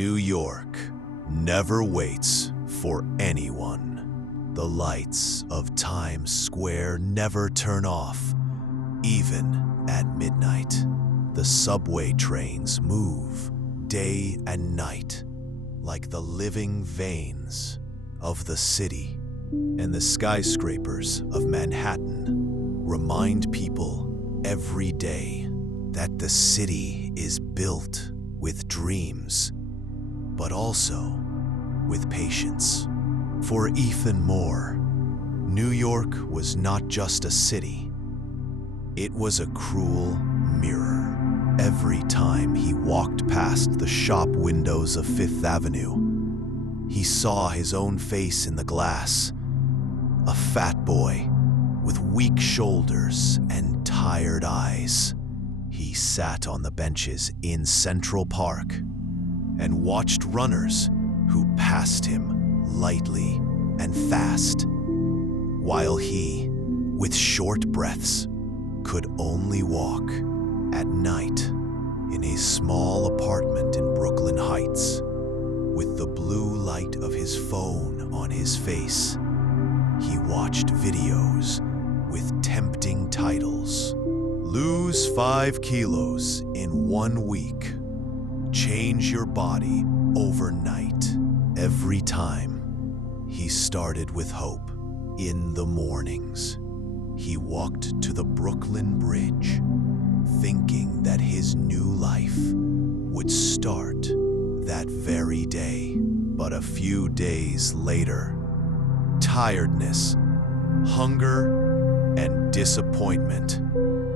New York never waits for anyone. The lights of Times Square never turn off, even at midnight. The subway trains move day and night like the living veins of the city. And the skyscrapers of Manhattan remind people every day that the city is built with dreams, but also with patience. For Ethan Moore, New York was not just a city. It was a cruel mirror. Every time he walked past the shop windows of Fifth Avenue, he saw his own face in the glass, a fat boy with weak shoulders and tired eyes. He sat on the benches in Central Park and watched runners who passed him lightly and fast, while he, with short breaths, could only walk at night in a small apartment in Brooklyn Heights with the blue light of his phone on his face. He watched videos with tempting titles. Lose 5 kilos in 1 week. Change your body overnight. Every time, he started with hope. In the mornings, he walked to the Brooklyn Bridge, thinking that his new life would start that very day. But a few days later, tiredness, hunger, and disappointment,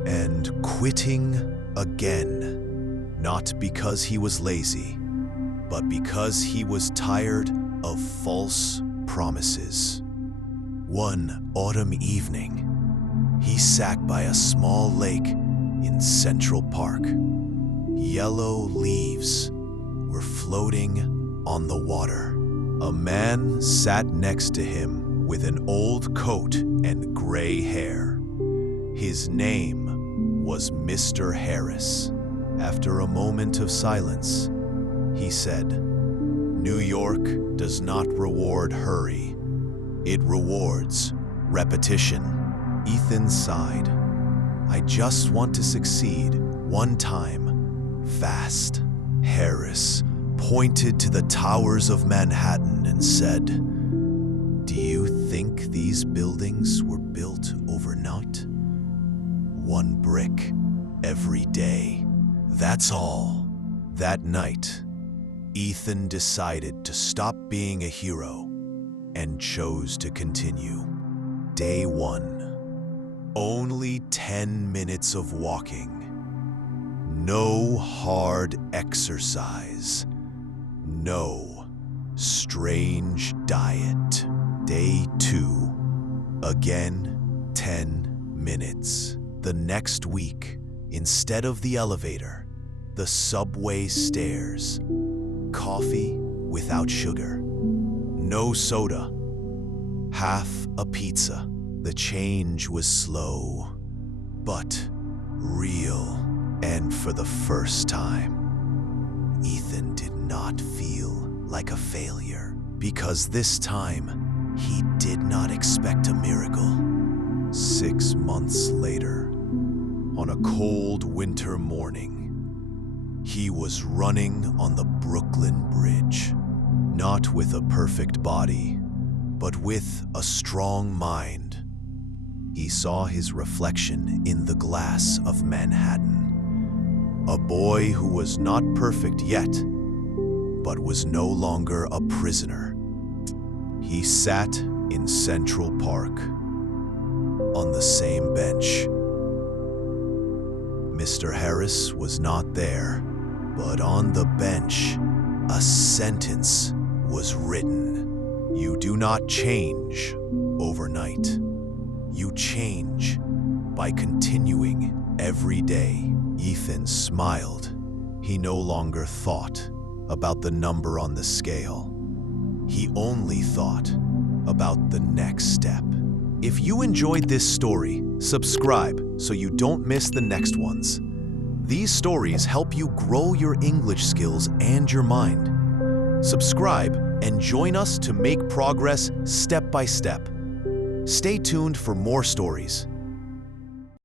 and quitting again. Not because he was lazy, but because he was tired of false promises. One autumn evening, he sat by a small lake in Central Park. Yellow leaves were floating on the water. A man sat next to him with an old coat and gray hair. His name was Mr. Harris. After a moment of silence, he said, "New York does not reward hurry. It rewards repetition." Ethan sighed. "I just want to succeed one time, fast." Harris pointed to the towers of Manhattan and said, "Do you think these buildings were built overnight? 1 brick every day. That's all." That night, Ethan decided to stop being a hero and chose to continue. Day 1. Only 10 minutes of walking. No hard exercise. No strange diet. Day 2. Again, 10 minutes. The next week, instead of the elevator, the subway stairs. Coffee without sugar. No soda. Half a pizza. The change was slow, but real. And for the first time, Ethan did not feel like a failure, because this time he did not expect a miracle. 6 months later, on a cold winter morning, he was running on the Brooklyn Bridge, not with a perfect body, but with a strong mind. He saw his reflection in the glass of Manhattan. A boy who was not perfect yet, but was no longer a prisoner. He sat in Central Park, on the same bench. Mr. Harris was not there, but on the bench, a sentence was written. You do not change overnight. You change by continuing every day. Ethan smiled. He no longer thought about the number on the scale. He only thought about the next step. If you enjoyed this story, subscribe so you don't miss the next ones. These stories help you grow your English skills and your mind. Subscribe and join us to make progress step by step. Stay tuned for more stories